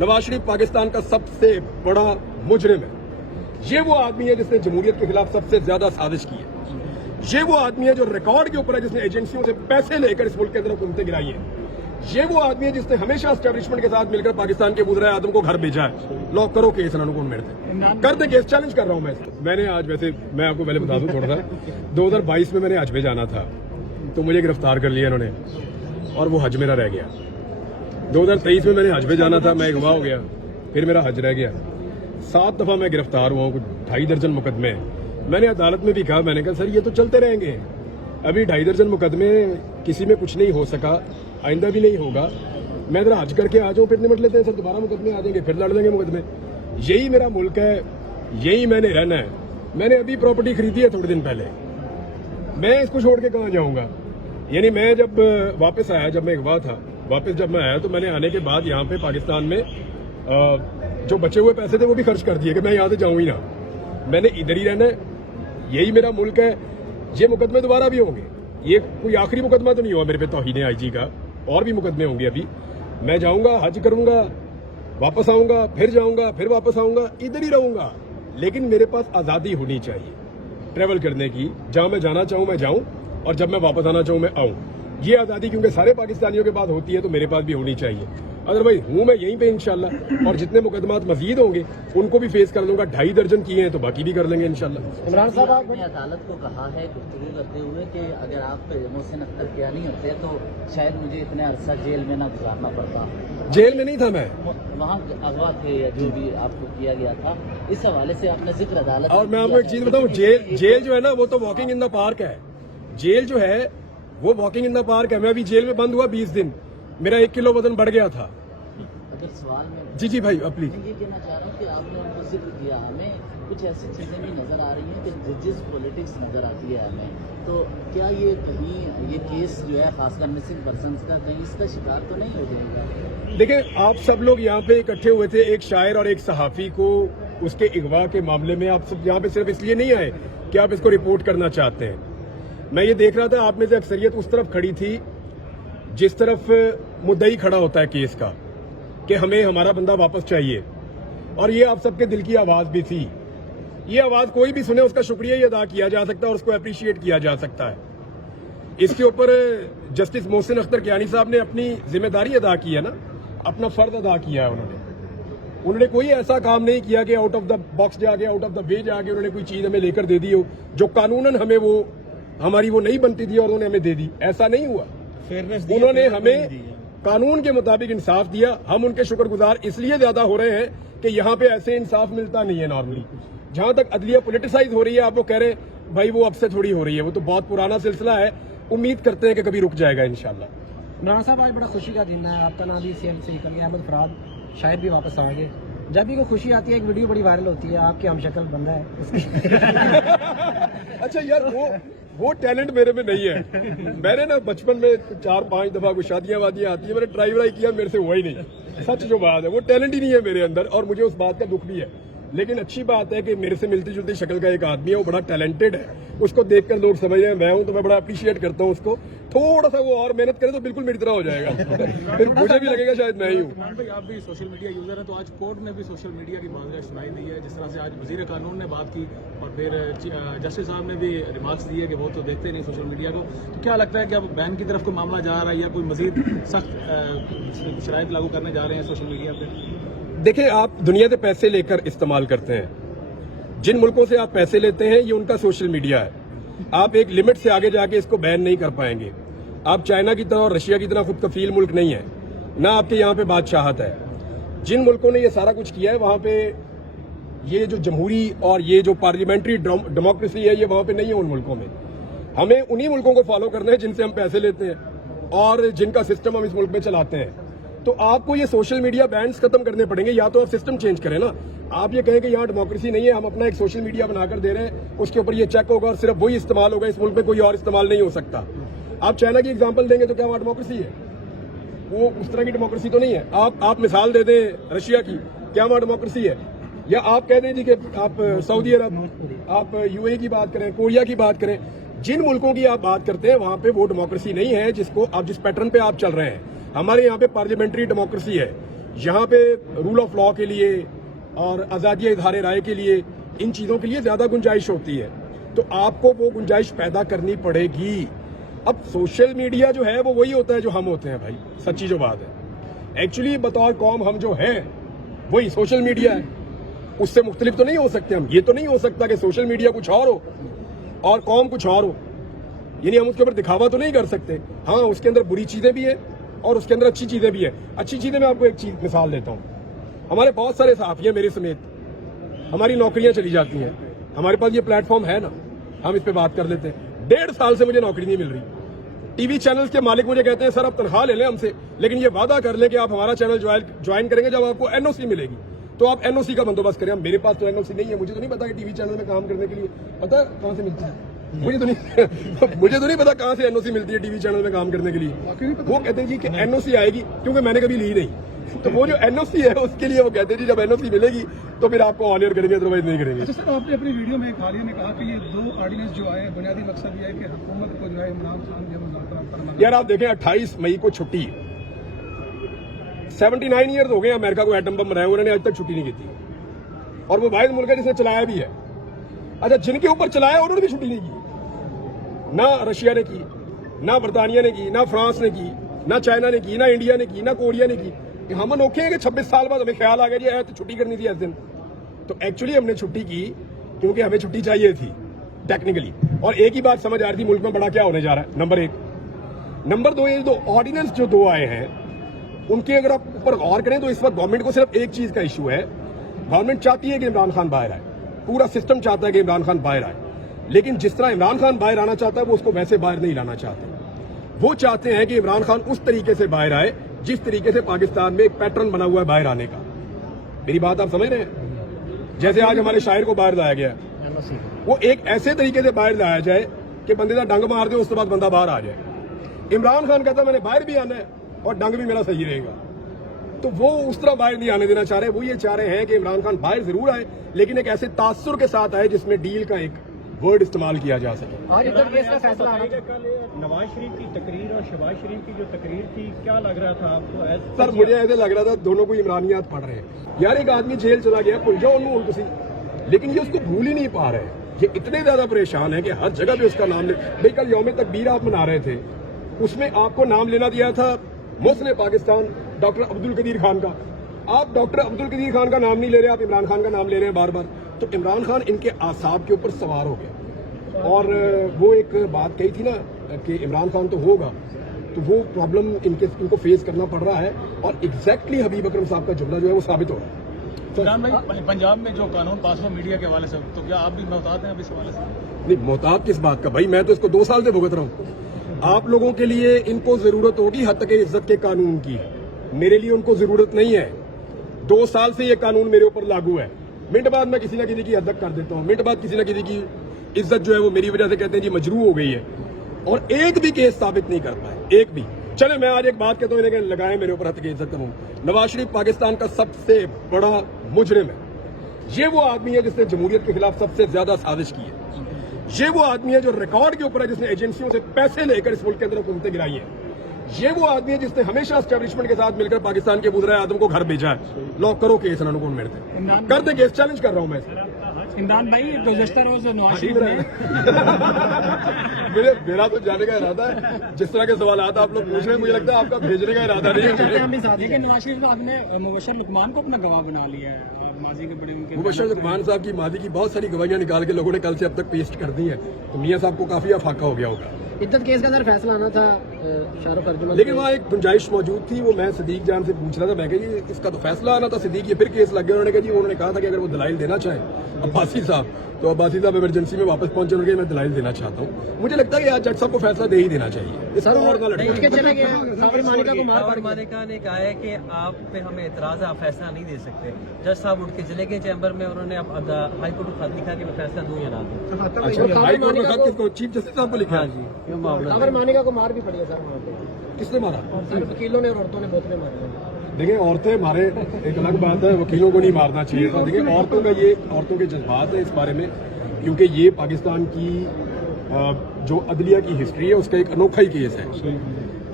नवाज शरीफ पाकिस्तान का सबसे बड़ा मुजरिम है। ये वो आदमी है जिसने जमहूरियत के खिलाफ सबसे ज्यादा साजिश की है। ये वो आदमी है जो रिकॉर्ड के ऊपर है, जिसने एजेंसियों से पैसे लेकर इस मुल्क के अंदर हुकूमतें गिराई हैं। ये वो आदमी है जिसने हमेशा एस्टेब्लिशमेंट के साथ मिलकर पाकिस्तान के गुजराए आदम को घर भेजा है। लॉक करो केस, कौन मेरे कर दे केस, चैलेंज कर रहा हूं मैं इसको। मैंने आज, वैसे मैं आपको पहले बता दूं थोड़ा सा, 2022 में मैंने हज पे जाना था, तो मुझे गिरफ्तार कर लिया इन्होंने और वो हज मेरा रह गया। 2023 में मैंने हज पे जाना था, मैं अगवा हो गया, फिर मेरा हज रह गया। 7 दफा मैं गिरफ्तार हुआ हूँ, 2.5 दर्जन मुकदमे। मैंने अदालत में भी कहा, मैंने कहा सर ये तो चलते रहेंगे, अभी 2.5 दर्जन मुकदमे, किसी में कुछ नहीं हो सका, आइंदा भी नहीं होगा। मैं जरा हज करके आ जाऊँ, फिर निपट लेते हैं सर, दोबारा मुकदमे आ जाएंगे, फिर लड़ लेंगे मुकदमे। यही मेरा मुल्क है, यही मैंने रहना है। मैंने अभी प्रॉपर्टी खरीदी है थोड़े दिन पहले, मैं इसको छोड़ के कहाँ जाऊँगा। यानी मैं जब वापस आया, जब मैं अगवा था, वापस जब मैं आया तो मैंने आने के बाद यहाँ पे पाकिस्तान में जो बचे हुए पैसे थे वो भी खर्च कर दिए कि मैं यहाँ से जाऊँ ही ना, मैंने इधर ही रहना है, यही मेरा मुल्क है। ये मुकदमे दोबारा भी होंगे, ये कोई आखिरी मुकदमा तो नहीं हुआ मेरे पे तौहीन आईजी का, और भी मुकदमे होंगे। अभी मैं जाऊँगा, हज करूँगा, वापस आऊँगा, फिर जाऊँगा, फिर वापस आऊँगा, इधर ही रहूँगा। लेकिन मेरे पास आज़ादी होनी चाहिए ट्रैवल करने की, जहाँ मैं जाना चाहूँ मैं जाऊँ और जब मैं वापस आना चाहूँ मैं आऊँ। ये आज़ादी क्योंकि सारे पाकिस्तानियों के पास होती है, तो मेरे पास भी होनी चाहिए। अदरवाइज हूँ मैं यहीं पे इंशाल्लाह, और जितने मुकदमात मजीद होंगे उनको भी फेस कर लूंगा। 2.5 दर्जन किए हैं तो बाकी भी कर लेंगे इंशाल्लाह। इमरान साहब, आपने अदालत को कहा है गुफ्तगू करते हुए कि अगर आप मोहसिन अख्तर क्या नहीं होते तो शायद मुझे इतने अरसा जेल में ना गुजारना पड़ता। जेल में नहीं था मैं, वहाँ अगवा थे या जो भी आपको किया गया था, इस हवाले से आपने जिक्र अदालत। और मैं आपको एक चीज बताऊँ, जेल जो है ना वो तो वॉकिंग इन द पार्क है। जेल जो है वो वॉकिंग इन द पार्क है। मैं अभी जेल में बंद हुआ 20 दिन, मेरा 1 किलो वजन बढ़ गया था। अगर सवाल में जी भाई प्लीज। मैं ये कहना चाह रहा हूँ कि आपने उनको जिक्र किया, हमें कुछ ऐसी चीजें भी नजर आ रही हैं कि जजेस पॉलिटिक्स नजर आती है हमें, तो क्या ये कहीं ये केस जो है खासकर मिसिंग पर्सन्स का कहीं इसका शिकार तो नहीं हो जाएगा? देखिए, आप सब लोग यहाँ पे इकट्ठे हुए थे, एक शायर और एक सहाफी को उसके अगवा के मामले में। आप सब यहाँ पे सिर्फ इसलिए नहीं आए कि आप इसको रिपोर्ट करना चाहते हैं। मैं ये देख रहा था आप में से अक्सरियत उस तरफ खड़ी थी जिस तरफ मुद्दई खड़ा होता है केस का, कि हमें हमारा बंदा वापस चाहिए, और ये आप सबके दिल की आवाज भी थी। ये आवाज कोई भी सुने, उसका शुक्रिया ही अदा किया जा सकता है और उसको अप्रिशिएट किया जा सकता है। इसके ऊपर जस्टिस मोहसिन अख्तर कियानी साहब ने अपनी जिम्मेदारी अदा की है ना, अपना फर्ज अदा किया है। उन्होंने कोई ऐसा काम नहीं किया कि आउट ऑफ द बॉक्स जाके, आउट ऑफ द वे जाके उन्होंने कोई चीज हमें लेकर दे दी हो जो कानूनन हमें वो हमारी वो नहीं बनती थी और उन्होंने हमें दे दी। ऐसा नहीं हुआ। उन्होंने हमें कानून के मुताबिक इंसाफ दिया। हम उनके शुक्रगुजार इसलिए ज्यादा हो रहे हैं कि यहाँ पे ऐसे इंसाफ मिलता नहीं है नॉर्मली। जहां तक अदलिया पोलिटिसाइज हो रही है, आप लोग कह रहे हैं भाई वो अब से थोड़ी हो रही है, वो तो बहुत पुराना सिलसिला है। उम्मीद करते हैं कि कभी रुक जाएगा इंशाल्लाह। इमरान साहब, आज बड़ा खुशी का दिन है, आपका नाम भी सीएम से निकल गया, अहमद फराद शायद भी वापस आएंगे। जब भी कोई खुशी आती है एक वीडियो बड़ी वायरल होती है, आपकी हमशक्ल बंदा है अच्छा यार, वो टैलेंट मेरे में नहीं है। मैंने ना बचपन में 4-5 दफा कुछ शादियां वादियां आती है, मैंने ट्राई व्राई किया, मेरे से हुआ ही नहीं। सच जो बात है, वो टैलेंट ही नहीं है मेरे अंदर, और मुझे उस बात का दुख भी है। लेकिन अच्छी बात है कि मेरे से मिलती जुलती शक्ल का एक आदमी है, वो बड़ा टैलेंटेड है, उसको देखकर लोग समझ रहे हैं मैं हूं, तो मैं बड़ा अप्रिशिएट करता हूं उसको। थोड़ा सा वो और मेहनत करे तो बिल्कुल मेरी तरह हो जाएगा फिर मुझे भी लगेगा शायद मैं ही हूँ। भाई, आप भी सोशल मीडिया यूजर हैं, तो आज कोर्ट ने भी सोशल मीडिया की बात सुनाई दी है। जिस तरह से आज वजीर कानून ने बात की और फिर जस्टिस साहब ने भी रिमार्क्स दिए कि वो तो देखते नहीं सोशल मीडिया को, तो क्या लगता है कि अब बैन की तरफ कोई मामला जा रहा है या कोई मजीद सख्त शराइत लागू करने जा रहे हैं सोशल मीडिया पर? देखिए, आप दुनिया से पैसे लेकर इस्तेमाल करते हैं, जिन मुल्कों से आप पैसे लेते हैं ये उनका सोशल मीडिया है। आप एक लिमिट से आगे जाके इसको बैन नहीं कर पाएंगे। आप चाइना की तरह और रशिया की तरह खुद कफील मुल्क नहीं है, ना आपके यहाँ पे बादशाहत है। जिन मुल्कों ने ये सारा कुछ किया है वहां पे ये जो जमहूरी और ये जो पार्लियामेंट्री डेमोक्रेसी है, ये वहां पे नहीं है उन मुल्कों में। हमें उन्हीं मुल्कों को फॉलो करना है जिनसे हम पैसे लेते हैं और जिनका सिस्टम हम इस मुल्क में चलाते हैं। तो आपको ये सोशल मीडिया बैन्स खत्म करने पड़ेंगे, या तो आप सिस्टम चेंज करें ना। आप ये कहें कि यहाँ डेमोक्रेसी नहीं है, हम अपना एक सोशल मीडिया बनाकर दे रहे हैं, उसके ऊपर ये चेक होगा और सिर्फ वही इस्तेमाल होगा, इस मुल्क में कोई और इस्तेमाल नहीं हो सकता। आप चाइना की एग्जांपल देंगे तो क्या वहाँ डेमोक्रेसी है? वो उस तरह की डेमोक्रेसी तो नहीं है। आप मिसाल दे दें रशिया की, क्या वहाँ डेमोक्रेसी है? या आप कह दें जी कि आप सऊदी अरब, आप यूएई की बात करें, कोरिया की बात करें, जिन मुल्कों की आप बात करते हैं वहां पे वो डेमोक्रेसी नहीं है जिसको आप जिस पैटर्न पे आप चल रहे हैं। हमारे यहाँ पे पार्लियामेंट्री डेमोक्रेसी है। यहाँ पे रूल ऑफ लॉ के लिए और आज़ादी इजहार राय के लिए, इन चीज़ों के लिए ज़्यादा गुंजाइश होती है, तो आपको वो गुंजाइश पैदा करनी पड़ेगी। अब सोशल मीडिया जो है वो वही होता है जो हम होते हैं भाई, सच्ची जो बात है। एक्चुअली बतौर कौम हम जो हैं वही सोशल मीडिया है, उससे मुख्तलिफ तो नहीं हो सकते हम। ये तो नहीं हो सकता कि सोशल मीडिया कुछ और हो और कौम कुछ और हो, यानी हम उसके ऊपर दिखावा तो नहीं कर सकते। हाँ, उसके अंदर बुरी चीज़ें भी हैं और उसके अंदर अच्छी चीज़ें भी हैं। अच्छी चीज़ें मैं आपको एक चीज़ मिसाल देता हूँ। हमारे बहुत सारे सहाफ़ी हैं, मेरे समेत, हमारी नौकरियां चली जाती हैं। हमारे पास ये प्लेटफॉर्म है ना, हम इस पे बात कर लेते हैं। 1.5 साल से मुझे नौकरी नहीं मिल रही। टीवी चैनल्स के मालिक मुझे कहते हैं सर आप तनख्वाह ले लें हमसे, लेकिन ये वादा कर लें कि आप हमारा चैनल ज्वाइन करेंगे जब आपको एनओसी मिलेगी, तो आप एनओसी का बंदोबस्त करें। मेरे पास तो एनओसी नहीं है, मुझे तो नहीं पता कि टीवी चैनल में काम करने के लिए पता कहाँ से मिलती है, मुझे तो नहीं पता कहाँ से एनओसी मिलती है टीवी चैनल में काम करने के लिए। वो कहते हैं जी कि एनओसी आएगी, क्योंकि मैंने कभी ली नहीं, तो वो जो एनओसी है उसके लिए वो कहते हैं जी जब एनओसी मिलेगी तो फिर आपको ऑनर करेंगे, अदरवाइज नहीं करेंगे। अच्छा सर, आपने अपनी वीडियो में हालिया में कहा कि ये 2 ऑर्डिनेंस जो आए बुनियादी मकसद ये है कि हुकूमत को जो है इमरान खान यार आप देखें 28 मई को छुट्टी, 79 ईयर्स हो गए अमेरिका को एटम बम बनाए, उन्होंने आज तक छुट्टी नहीं की थी, और वो वाहिद मुल्क है जिसने चलाया भी है। अच्छा, जिनके ऊपर चलाया उन्होंने भी छुट्टी नहीं की, ना रशिया ने की, ना बरतानिया ने की, ना फ्रांस ने की, ना चाइना ने की, ना इंडिया ने की, ना कोरिया ने की। हम अनोखे हैं कि 26 साल बाद हमें ख्याल आ गया जी तो छुट्टी करनी थी इस दिन। तो एक्चुअली हमने छुट्टी की क्योंकि हमें छुट्टी चाहिए थी टेक्निकली, और एक ही बात समझ आ रही थी मुल्क में बड़ा क्या होने जा रहा है, नंबर 1। नंबर 2, ये 2 ऑर्डिनेंस जो 2 आए हैं उनके अगर आप ऊपर गौर करें तो इस वक्त गवर्नमेंट को सिर्फ एक चीज का इशू है। गवर्नमेंट चाहती है कि इमरान खान बाहर आए, पूरा सिस्टम चाहता है कि इमरान खान बाहर आए, लेकिन जिस तरह इमरान खान बाहर आना चाहता है वो उसको वैसे बाहर नहीं लाना चाहते। वो चाहते हैं कि इमरान खान उस तरीके से बाहर आए जिस तरीके से पाकिस्तान में एक पैटर्न बना हुआ है बाहर आने का। मेरी बात आप समझ रहे हैं? जैसे आज हमारे शायर को बाहर लाया गया, वो एक ऐसे तरीके से बाहर लाया जाए कि बंदे का डंग मार दे, उसके बाद बंदा बाहर आ जाए। इमरान खान कहता मैंने बाहर भी आना है और डंग भी मेरा सही रहेगा, तो वो उस तरह बाहर नहीं आने देना चाह रहे। वो ये चाह रहे हैं कि इमरान खान बाहर जरूर आए, लेकिन एक ऐसे तासुर के साथ आए जिसमें डील का एक वर्ड इस्तेमाल किया जा सके। आज इधर केस का फैसला आना था। कल नवाज शरीफ की तकरीर और शहबाज शरीफ की जो तकरीर थी, क्या लग रहा था आपको? सर मुझे ऐसे लग रहा था दोनों को इमरानियात पढ़ रहे हैं। यार एक आदमी जेल चला गया, भूल जाओ उन्होंने तुसी, लेकिन ये उसको भूल ही नहीं पा रहे। ये इतने ज्यादा परेशान है कि हर जगह पे उसका नाम ले। भाई कल यौम तकबीर आप मना रहे थे, उसमें आपको नाम लेना दिया था मुस्लिम पाकिस्तान डॉक्टर अब्दुल कदीर खान का। आप डॉक्टर अब्दुल कदीर खान का नाम नहीं ले रहे, आप इमरान खान का नाम ले रहे हैं बार बार। तो इमरान खान इनके आसाब के ऊपर सवार हो गया, और वो एक बात कही थी ना कि इमरान खान तो होगा, तो वो प्रॉब्लम इनको फेस करना पड़ रहा है, और एग्जैक्टली हबीब अकरम साहब का जुमला जो है वो साबित हो रहा है। इमरान भाई, पंजाब में जो कानून पास हुआ मीडिया के हवाले से, तो क्या आप भी मोहतात हैं अब इस हवाले से? नहीं, मोहतात किस बात का भाई, मैं तो इसको 2 साल से भुगत रहा हूँ। आप लोगों के लिए इनको जरूरत होगी हद तक इज्जत के कानून की, मेरे लिए उनको जरूरत नहीं है। 2 साल से ये कानून मेरे ऊपर लागू है। मिनट बाद मैं किसी न किसी की हद तक कर देता हूँ, मिनट बाद किसी न किसी की इज्जत जो है वो मेरी वजह से कहते हैं जी मजरू हो गई है, और एक भी केस साबित नहीं कर पाए, एक भी। चले मैं आज एक बात कहता हूँ, इन्हें लगाए मेरे ऊपर हद की इज्जत करूँ। नवाज शरीफ पाकिस्तान का सबसे बड़ा मुजरिम है। ये वो आदमी है जिसने जमहूरियत के खिलाफ सबसे ज्यादा साजिश की है। ये वो आदमी है जो रिकॉर्ड के ऊपर है, जिसने एजेंसियों से पैसे लेकर इस मुल्क के अंदर हुकूमतें गिराई हैं। ये वो आदमी है जिसने हमेशा एस्टेब्लिशमेंट के साथ मिलकर पाकिस्तान के बुज़ुर्ग आदम को घर भेजा है। लॉक करो केस, इन्होंने कौन मेरे कर दे केस, चैलेंज कर रहा हूं मैं। इमरान भाई गुज़श्ता रोज नवाज शरीफ ने मेरा तो जाने का इरादा है। जिस तरह के सवाल आप लोग पूछ रहे हैं, मुझे लगता है आपका भेजने का इरादा नहीं है। लेकिन नवाज शरीफ साहब ने मुबशर लुकमान को अपना गवाह बना लिया है। माजी के बड़े उनके मुबशर लुकमान साहब की माजी की बहुत सारी गवाहियां निकाल के लोगों ने कल से अब तक पेस्ट कर दी है, तो मियां साहब को काफी अफाका हो गया होगा। इद्दत केस के अंदर फैसला आना था शाहरुख अर्जुमन, लेकिन वहाँ एक गुंजाइश मौजूद थी। वो मैं सदीक जान से पूछ रहा था, मैं कहा जी इसका तो फैसला आना था, सदीक ये फिर केस लग गया। उन्होंने कहा जी, उन्होंने कहा था कि अगर वो दलाइल देना चाहें अब्बासी साहब, तो अब्बासी साहब इमरजेंसी में वापस पहुंचे, उन्होंने कहा मैं दलाइल देना चाहता हूँ। मुझे लगता है कि आज जज साहब को फैसला दे ही देना चाहिए, इस पर और ना लड़े। चला गया साबिर मालिका को मार साबिर मालिका ने कहा है कि आप पे हमें एतराज है, आप फैसला नहीं दे सकते। जज साहब उठ के चले गए चैम्बर में, उन्होंने अब हाई कोर्ट को खत लिखा कि मैं फैसला दूं या ना दूं। अच्छा, हाई कोर्ट में खत किसको? चीफ जस्टिस साहब को लिखा है? ये मामला साबिर मालिका को मार भी पड़ी है सर वहाँ पे। किसने मारा? सर वकीलों ने और औरतों ने बोतलें मारी। देखिए, औरतें मारे एक अलग बात है, वकीलों को नहीं मारना चाहिए था। देखिए, औरतों के जज्बात है इस बारे में, क्योंकि ये पाकिस्तान की जो अदलिया की हिस्ट्री है उसका एक अनोखा ही केस है,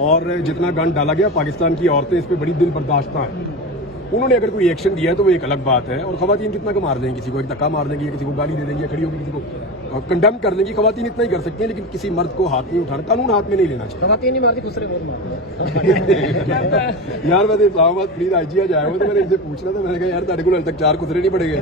और जितना गन डाला गया पाकिस्तान की औरतें इस पर बड़ी दिल बर्दाश्ता हैं। उन्होंने अगर कोई एक्शन दिया है तो वो एक अलग बात है, और खवातीन कितना का मार देंगी, किसी को एक धक्का मार देंगी, या किसी को गाली दे देंगी, या खड़ी होकर किसी को कंडेम कर देंगी, खवातीन इतना ही कर सकती हैं, लेकिन किसी मर्द को हाथ नहीं उठाना, कानून हाथ में नहीं लेना चाहिए। खवातीन नहीं मारती, दूसरे लोग मारते हैं। यार वैसे इस्लामाबाद प्लीज आईजीआ जाए हो, तो मैंने इनसे पूछना था, मैंने कहा यार तेरे को हाल तक 4 खुसरे नहीं पड़े गए।